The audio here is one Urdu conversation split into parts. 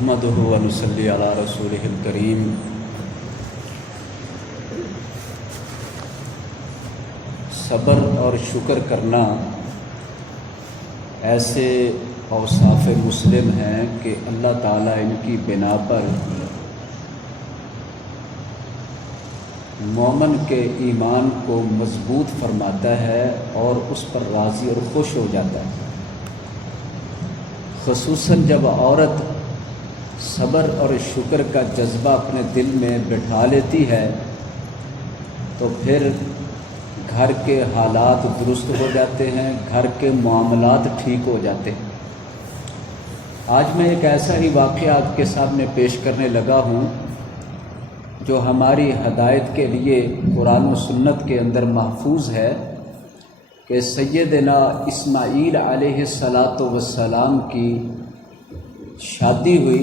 نحمدہ و نصلی علی رسولہ الکریم۔ صبر اور شکر کرنا ایسے اوصاف مسلم ہیں کہ اللہ تعالیٰ ان کی بنا پر مومن کے ایمان کو مضبوط فرماتا ہے اور اس پر راضی اور خوش ہو جاتا ہے، خصوصاً جب عورت صبر اور شکر کا جذبہ اپنے دل میں بٹھا لیتی ہے تو پھر گھر کے حالات درست ہو جاتے ہیں، گھر کے معاملات ٹھیک ہو جاتے ہیں۔ آج میں ایک ایسا ہی واقعہ آپ کے سامنے پیش کرنے لگا ہوں جو ہماری ہدایت کے لیے قرآن و سنت کے اندر محفوظ ہے کہ سیدنا اسماعیل علیہ السلام کی شادی ہوئی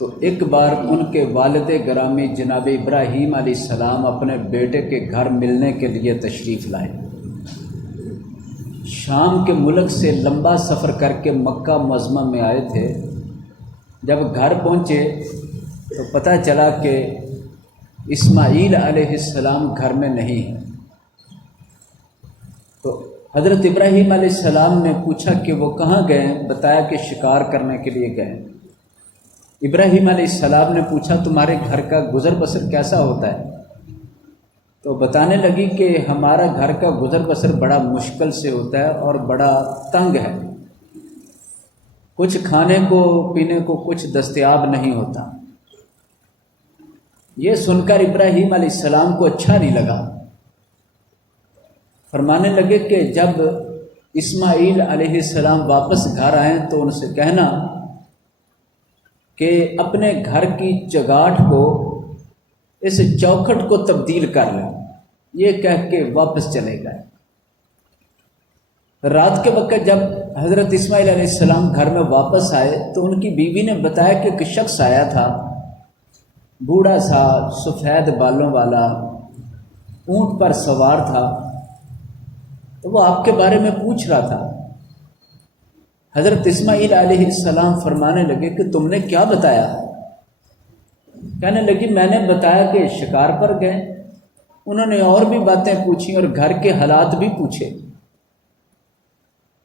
تو ایک بار ان کے والد گرامی جناب ابراہیم علیہ السلام اپنے بیٹے کے گھر ملنے کے لیے تشریف لائے۔ شام کے ملک سے لمبا سفر کر کے مکہ معظمہ میں آئے تھے۔ جب گھر پہنچے تو پتہ چلا کہ اسماعیل علیہ السلام گھر میں نہیں ہیں۔ تو حضرت ابراہیم علیہ السلام نے پوچھا کہ وہ کہاں گئے ہیں، بتایا کہ شکار کرنے کے لیے گئے۔ ابراہیم علیہ السلام نے پوچھا تمہارے گھر کا گزر بسر کیسا ہوتا ہے؟ تو بتانے لگی کہ ہمارا گھر کا گزر بسر بڑا مشکل سے ہوتا ہے اور بڑا تنگ ہے، کچھ کھانے کو پینے کو کچھ دستیاب نہیں ہوتا۔ یہ سن کر ابراہیم علیہ السلام کو اچھا نہیں لگا، فرمانے لگے کہ جب اسماعیل علیہ السلام واپس گھر آئیں تو ان سے کہنا کہ اپنے گھر کی چگاٹھ کو، اس چوکھٹ کو تبدیل کر لیں، یہ کہہ کے واپس چلے گئے۔ رات کے وقت جب حضرت اسماعیل علیہ السلام گھر میں واپس آئے تو ان کی بیوی نے بتایا کہ ایک شخص آیا تھا، بوڑھا سا، سفید بالوں والا، اونٹ پر سوار تھا، تو وہ آپ کے بارے میں پوچھ رہا تھا۔ حضرت اسماعیل علیہ السلام فرمانے لگے کہ تم نے کیا بتایا؟ کہنے لگی میں نے بتایا کہ شکار پر گئے۔ انہوں نے اور بھی باتیں پوچھی اور گھر کے حالات بھی پوچھے،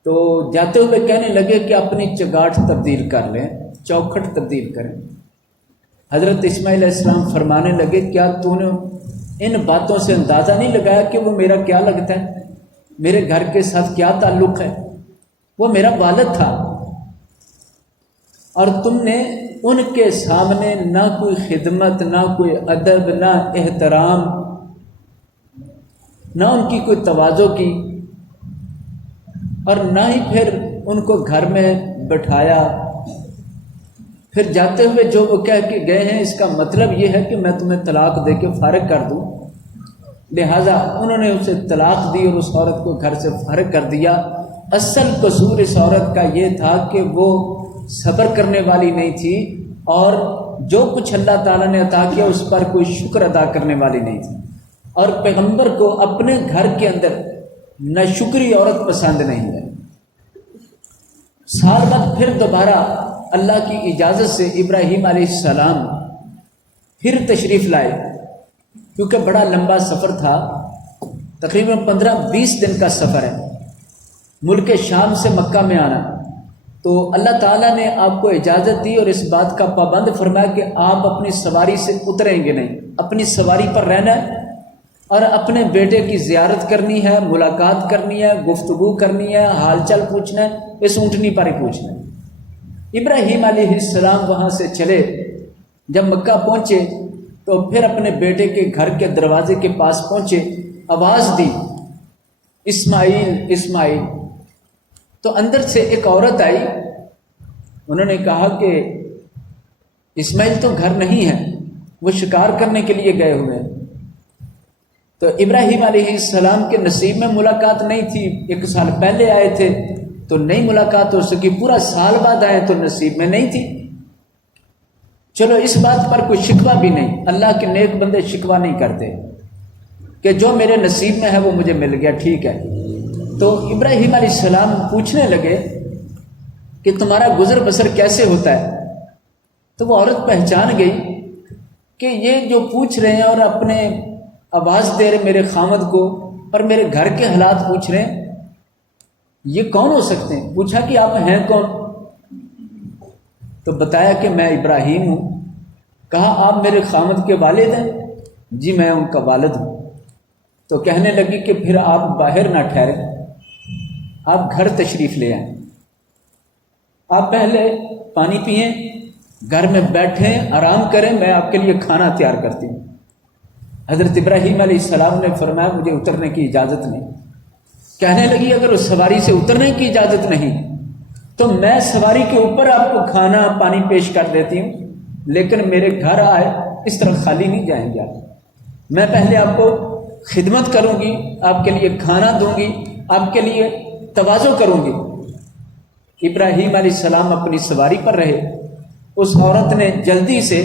تو جاتے ہوئے کہنے لگے کہ اپنی چگاٹھ تبدیل کر لیں، چوکھٹ تبدیل کریں۔ حضرت اسماعیل علیہ السلام فرمانے لگے کیا تو نے ان باتوں سے اندازہ نہیں لگایا کہ وہ میرا کیا لگتا ہے، میرے گھر کے ساتھ کیا تعلق ہے؟ وہ میرا والد تھا اور تم نے ان کے سامنے نہ کوئی خدمت، نہ کوئی ادب، نہ احترام، نہ ان کی کوئی تواضع کی، اور نہ ہی پھر ان کو گھر میں بٹھایا۔ پھر جاتے ہوئے جو وہ کہہ کے گئے ہیں اس کا مطلب یہ ہے کہ میں تمہیں طلاق دے کے فارغ کر دوں، لہٰذا انہوں نے اسے طلاق دی اور اس عورت کو گھر سے فارغ کر دیا۔ اصل قصور اس عورت کا یہ تھا کہ وہ صبر کرنے والی نہیں تھی اور جو کچھ اللہ تعالیٰ نے عطا کیا اس پر کوئی شکر ادا کرنے والی نہیں تھی، اور پیغمبر کو اپنے گھر کے اندر ناشکری عورت پسند نہیں ہے۔ سال بعد پھر دوبارہ اللہ کی اجازت سے ابراہیم علیہ السلام پھر تشریف لائے، کیونکہ بڑا لمبا سفر تھا، تقریباً 15-20 دن کا سفر ہے، ملک شام سے مکہ میں آنا۔ تو اللہ تعالیٰ نے آپ کو اجازت دی اور اس بات کا پابند فرمایا کہ آپ اپنی سواری سے اتریں گے نہیں، اپنی سواری پر رہنا ہے اور اپنے بیٹے کی زیارت کرنی ہے، ملاقات کرنی ہے، گفتگو کرنی ہے، حال چال پوچھنا ہے، اس اونٹنی پر ہی پوچھنا ہے۔ ابراہیم علیہ السلام وہاں سے چلے، جب مکہ پہنچے تو پھر اپنے بیٹے کے گھر کے دروازے کے پاس پہنچے، آواز دی اسماعیل اسماعیل، تو اندر سے ایک عورت آئی، انہوں نے کہا کہ اسماعیل تو گھر نہیں ہے، وہ شکار کرنے کے لیے گئے ہوئے ہیں۔ تو ابراہیم علیہ السلام کے نصیب میں ملاقات نہیں تھی، 1 سال پہلے آئے تھے تو نہیں ملاقات ہو سکی، پورا سال بعد آئے تو نصیب میں نہیں تھی۔ چلو اس بات پر کوئی شکوہ بھی نہیں، اللہ کے نیک بندے شکوہ نہیں کرتے کہ جو میرے نصیب میں ہے وہ مجھے مل گیا، ٹھیک ہے۔ تو ابراہیم علیہ السلام پوچھنے لگے کہ تمہارا گزر بسر کیسے ہوتا ہے؟ تو وہ عورت پہچان گئی کہ یہ جو پوچھ رہے ہیں اور اپنے آواز دے رہے میرے خامد کو اور میرے گھر کے حالات پوچھ رہے ہیں، یہ کون ہو سکتے ہیں؟ پوچھا کہ آپ ہیں کون؟ تو بتایا کہ میں ابراہیم ہوں۔ کہا آپ میرے خامد کے والد ہیں؟ جی میں ان کا والد ہوں۔ تو کہنے لگی کہ پھر آپ باہر نہ ٹھہرے، آپ گھر تشریف لے آئیں، آپ پہلے پانی پئیں، گھر میں بیٹھیں، آرام کریں، میں آپ کے لیے کھانا تیار کرتی ہوں۔ حضرت ابراہیم علیہ السلام نے فرمایا مجھے اترنے کی اجازت نہیں۔ کہنے لگی اگر اس سواری سے اترنے کی اجازت نہیں تو میں سواری کے اوپر آپ کو کھانا پانی پیش کر دیتی ہوں، لیکن میرے گھر آئے اس طرح خالی نہیں جائیں گے آپ۔ میں پہلے آپ کو خدمت کروں گی، آپ کے لیے کھانا دوں گی، آپ کے لیے تواضع کروں گی۔ ابراہیم علیہ السلام اپنی سواری پر رہے، اس عورت نے جلدی سے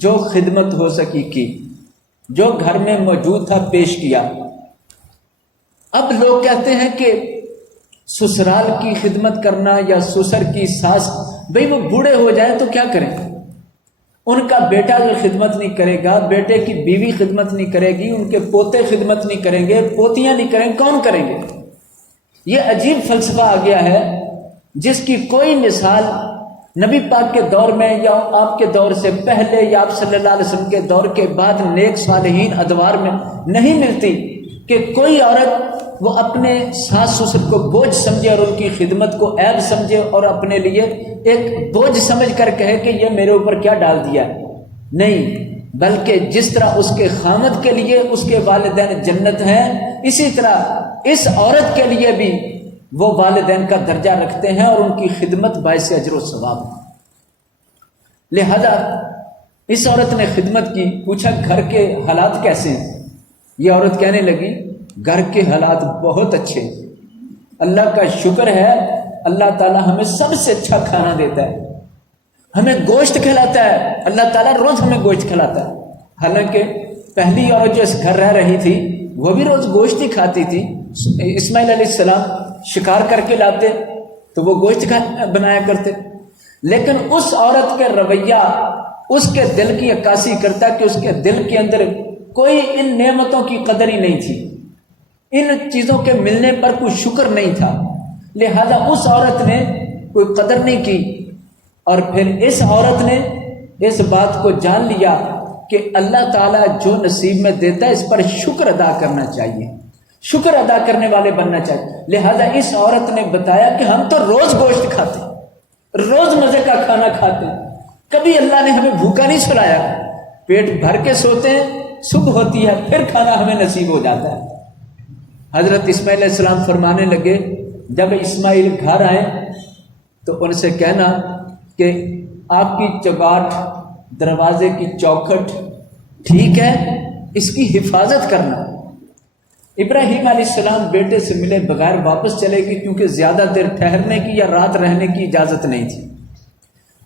جو خدمت ہو سکی کی، جو گھر میں موجود تھا پیش کیا۔ اب لوگ کہتے ہیں کہ سسرال کی خدمت کرنا یا سسر کی ساس، بھئی وہ بوڑھے ہو جائیں تو کیا کریں؟ ان کا بیٹا جو خدمت نہیں کرے گا، بیٹے کی بیوی خدمت نہیں کرے گی، ان کے پوتے خدمت نہیں کریں گے، پوتیاں نہیں کریں گے، کون کریں گے؟ یہ عجیب فلسفہ آ گیا ہے جس کی کوئی مثال نبی پاک کے دور میں یا آپ کے دور سے پہلے یا آپ صلی اللہ علیہ وسلم کے دور کے بعد نیک صالحین ادوار میں نہیں ملتی کہ کوئی عورت وہ اپنے ساس سسر کو بوجھ سمجھے اور ان کی خدمت کو عیب سمجھے اور اپنے لیے ایک بوجھ سمجھ کر کہے کہ یہ میرے اوپر کیا ڈال دیا ہے۔ نہیں، بلکہ جس طرح اس کے خامد کے لیے اس کے والدین جنت ہیں، اسی طرح اس عورت کے لیے بھی وہ والدین کا درجہ رکھتے ہیں اور ان کی خدمت باعث اجر و ثواب ہے۔ لہذا اس عورت نے خدمت کی، پوچھا گھر کے حالات کیسے ہیں؟ یہ عورت کہنے لگی گھر کے حالات بہت اچھے، اللہ کا شکر ہے، اللہ تعالیٰ ہمیں سب سے اچھا کھانا دیتا ہے، ہمیں گوشت کھلاتا ہے، اللہ تعالیٰ روز ہمیں گوشت کھلاتا ہے۔ حالانکہ پہلی عورت جو اس گھر رہ رہی تھی وہ بھی روز گوشت ہی کھاتی تھی۔ اسماعیل علیہ السلام شکار کر کے لاتے تو وہ گوشت بنایا کرتے، لیکن اس عورت کے رویہ اس کے دل کی عکاسی کرتا کہ اس کے دل کے اندر کوئی ان نعمتوں کی قدر ہی نہیں تھی، ان چیزوں کے ملنے پر کوئی شکر نہیں تھا۔ لہذا اس عورت نے کوئی قدر نہیں کی، اور پھر اس عورت نے اس بات کو جان لیا کہ اللہ تعالیٰ جو نصیب میں دیتا ہے اس پر شکر ادا کرنا چاہیے، شکر ادا کرنے والے بننا چاہیے۔ لہذا اس عورت نے بتایا کہ ہم تو روز گوشت کھاتے ہیں، روز مزے کا کھانا کھاتے ہیں، کبھی اللہ نے ہمیں بھوکا نہیں سلایا، پیٹ بھر کے سوتے ہیں، صبح ہوتی ہے پھر کھانا ہمیں نصیب ہو جاتا ہے۔ حضرت اسماعیل علیہ السلام فرمانے لگے جب اسماعیل گھر آئے تو ان سے کہنا کہ آپ کی چوگاٹ، دروازے کی چوکھٹ ٹھیک ہے، اس کی حفاظت کرنا۔ ابراہیم علیہ السلام بیٹے سے ملے بغیر واپس چلے گئے کیونکہ زیادہ دیر ٹھہرنے کی یا رات رہنے کی اجازت نہیں تھی۔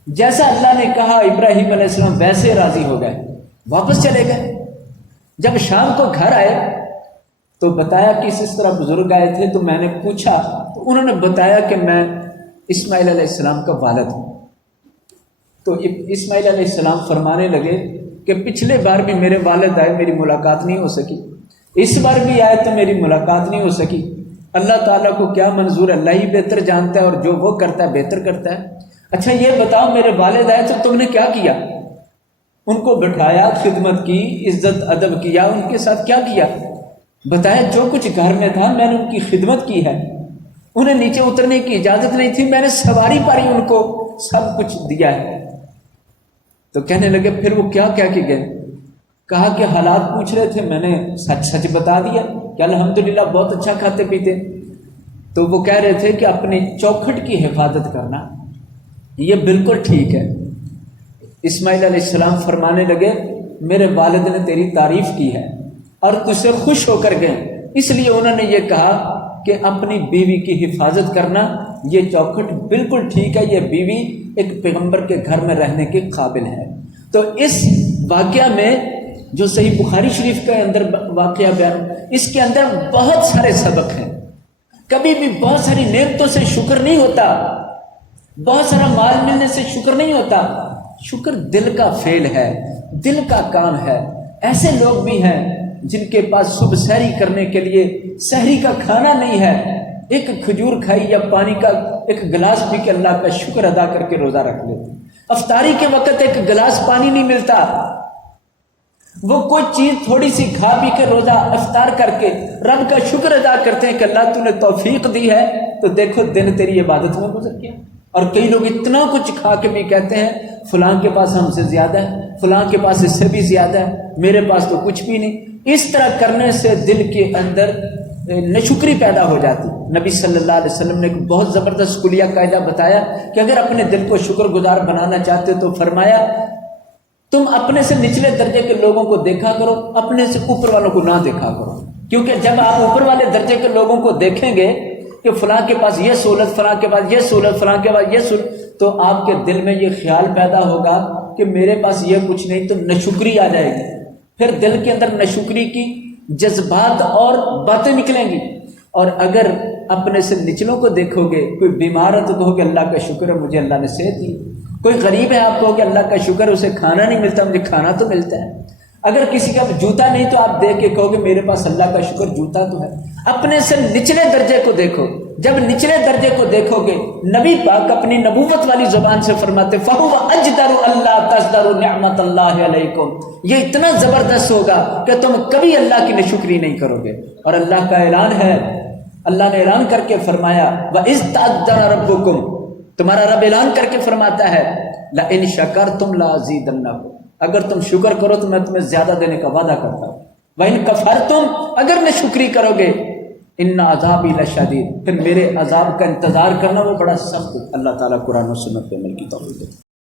جیسا اللہ نے کہا ابراہیم علیہ السلام ویسے راضی ہو گئے، واپس چلے گئے۔ جب شام کو گھر آئے تو بتایا کہ اس طرح بزرگ آئے تھے، تو میں نے پوچھا تو انہوں نے بتایا کہ میں اسماعیل علیہ السلام کا والد ہوں۔ تو اسماعیل علیہ السلام فرمانے لگے کہ پچھلے بار بھی میرے والد آئے، میری ملاقات نہیں ہو سکی، اس بار بھی آئے تو میری ملاقات نہیں ہو سکی۔ اللہ تعالیٰ کو کیا منظور ہے، اللہ ہی بہتر جانتا ہے، اور جو وہ کرتا ہے بہتر کرتا ہے۔ اچھا یہ بتاؤ میرے والد آئے تو تم نے کیا کیا؟ ان کو بٹھایا، خدمت کی، عزت ادب کیا، ان کے ساتھ کیا کیا؟ بتایا جو کچھ گھر میں تھا میں نے ان کی خدمت کی ہے، انہیں نیچے اترنے کی اجازت نہیں تھی، میں نے سواری پر ہی ان کو سب کچھ دیا ہے۔ تو کہنے لگے پھر وہ کیا کیا کہ گئے؟ کہا کہ حالات پوچھ رہے تھے، میں نے سچ سچ بتا دیا کہ الحمدللہ بہت اچھا کھاتے پیتے۔ تو وہ کہہ رہے تھے کہ اپنی چوکھٹ کی حفاظت کرنا، یہ بالکل ٹھیک ہے۔ اسماعیل علیہ السلام فرمانے لگے میرے والد نے تیری تعریف کی ہے اور تجھ سے خوش ہو کر گئے، اس لیے انہوں نے یہ کہا کہ اپنی بیوی کی حفاظت کرنا، یہ چوکھٹ بالکل ٹھیک ہے، یہ بیوی ایک پیغمبر کے گھر میں رہنے کے قابل ہے۔ تو اس واقعہ میں جو صحیح بخاری شریف کے اندر واقعہ بیان، اس کے اندر بہت سارے سبق ہیں۔ کبھی بھی بہت ساری نعمتوں سے شکر نہیں ہوتا، بہت سارا مال ملنے سے شکر نہیں ہوتا، شکر دل کا فعل ہے، دل کا کام ہے۔ ایسے لوگ بھی ہیں جن کے پاس صبح سحری کرنے کے لیے سحری کا کھانا نہیں ہے، ایک کھجور کھائی یا پانی کا ایک گلاس پی کے اللہ کا شکر ادا کر کے روزہ رکھ لیتے۔ افطاری کے وقت ایک گلاس پانی نہیں ملتا، وہ کوئی چیز تھوڑی سی کھا پی کے روزہ افطار کر کے رب کا شکر ادا کرتے ہیں کہ اللہ تو نے توفیق دی ہے تو دیکھو دن تیری عبادت میں گزر گیا۔ اور کئی لوگ اتنا کچھ کھا کے بھی کہتے ہیں فلاں کے پاس ہم سے زیادہ ہے، فلاں کے پاس اس سے بھی زیادہ ہے، میرے پاس تو کچھ بھی نہیں۔ اس طرح کرنے سے دل کے اندر ناشکری پیدا ہو جاتی۔ نبی صلی اللہ علیہ وسلم نے ایک بہت زبردست کلیہ قاعدہ بتایا کہ اگر اپنے دل کو شکر گزار بنانا چاہتے تو فرمایا تم اپنے سے نچلے درجے کے لوگوں کو دیکھا کرو، اپنے سے اوپر والوں کو نہ دیکھا کرو، کیونکہ جب آپ اوپر والے درجے کے لوگوں کو دیکھیں گے کہ فلاں کے پاس یہ سہولت، فلاں کے پاس یہ سہولت، فلاں کے پاس یہ سہولت، تو آپ کے دل میں یہ خیال پیدا ہوگا کہ میرے پاس یہ کچھ نہیں، تو ناشکری آ جائے گی۔ پھر دل کے اندر ناشکری کی جذبات اور باتیں نکلیں گی۔ اور اگر اپنے سے نچلوں کو دیکھو گے، کوئی بیمار ہے تو کہو کہ اللہ کا شکر ہے مجھے اللہ نے صحت دی، کوئی غریب ہے آپ کہو کہ اللہ کا شکر ہے اسے کھانا نہیں ملتا مجھے کھانا تو ملتا ہے، اگر کسی کا جوتا نہیں تو آپ دیکھ کے کہو کہ میرے پاس اللہ کا شکر جوتا تو ہے۔ اپنے سے نچلے درجے کو دیکھو، جب نچلے درجے کو دیکھو گے، نبی پاک اپنی نبوت والی زبان سے فرماتے فَهُوَ أَجْدَرُ أَلَّا تَزْدَرُوا نِعْمَةَ اللَّهِ عَلَيْكُمْ، یہ اتنا زبردست ہوگا کہ تم کبھی اللہ کی ناشکری نہیں کرو گے۔ اور اللہ کا اعلان ہے، اللہ نے اعلان کر کے فرمایا وَإِذْ تَأَذَّنَ رَبُّكُمْ، تمہارا رب اعلان کر کے فرماتا ہے لَإِن شَكَرْتُمْ لَأَزِيدَنَّكُمْ، اگر تم شکر کرو تو میں تمہیں زیادہ دینے کا وعدہ کرتا ہوں، وَإِن كَفَرْتُمْ، اگر ناشکری کرو گے ان عذابی لشدید، پھر میرے عذاب کا انتظار کرنا وہ بڑا سخت۔ اللہ تعالیٰ قرآن و سنت پہ عمل کی توفیق دے۔